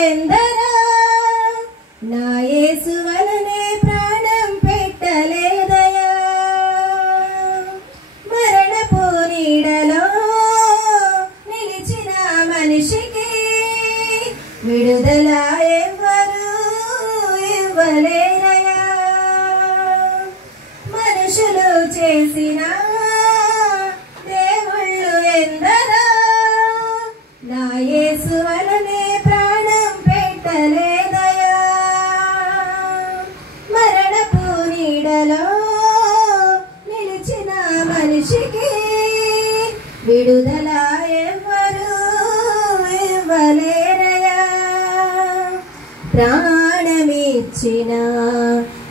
ఎందరో నా యేసు వలనే ప్రాణం పెట్టలేదయా, మరణపు నీడలో నిలిచిన మనిషికి విడుదల ఎవ్వరూ ఇవ్వలేరయా. మనుషులు చేసిన దేవుళ్ళు ఎందరో నా యేసు వలనే ప్రాణం పెట్టలేదయా, మరణపు నీడలో నిలిచిన మనిషికి విడుదల ఎవ్వరూ ఇవ్వలేరయా. ప్రాణమిచ్చిన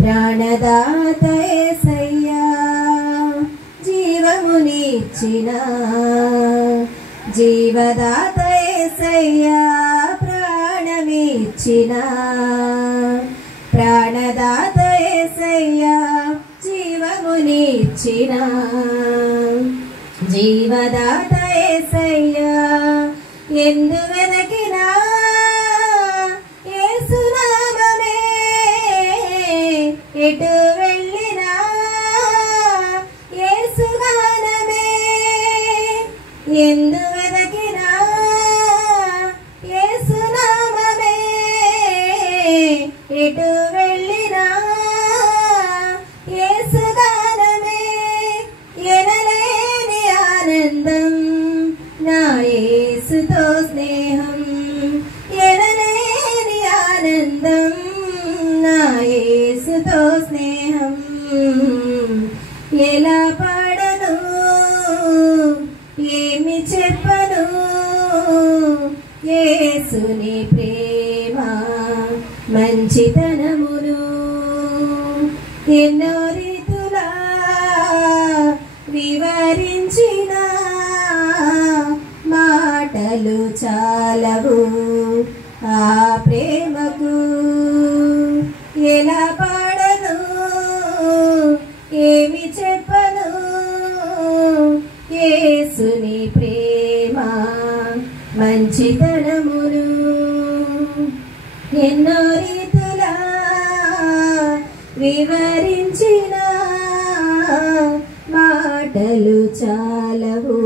ప్రాణదాత యేసయ్యా, జీవమునిచ్చిన జీవదాత యేసయ్యా, ప్రాణమిచ్చిన ప్రాణదాత యేసయ్యా, జీవమునిచ్చిన జీవదాత యేసయ్యా. ఎందు వెదకినా యేసు నామమే, ఎటు వెళ్ళినా యేసు గానమే. ఎందు వెదకినా యేసు నామమే, ఎటు వెళ్ళినా యేసు గానమే. ఎనలేని ఆనందం నా యేసుతో స్నేహం, ఎనలేని ఆనందం నా యేసుతో స్నేహం. ఎలా పాడను ఏమి చెప్పను యేసుని ప్రేమ మంచితనమును. ఎన్నో రీతులా వివరించిన మాటలు చాలవు ఆ ప్రేమకు. ఎలా పాడను ఏమి చెప్పను యేసుని ప్రేమ మంచితనమును. ఎన్నో రీతులా వివరించిన మాటలు చాలవు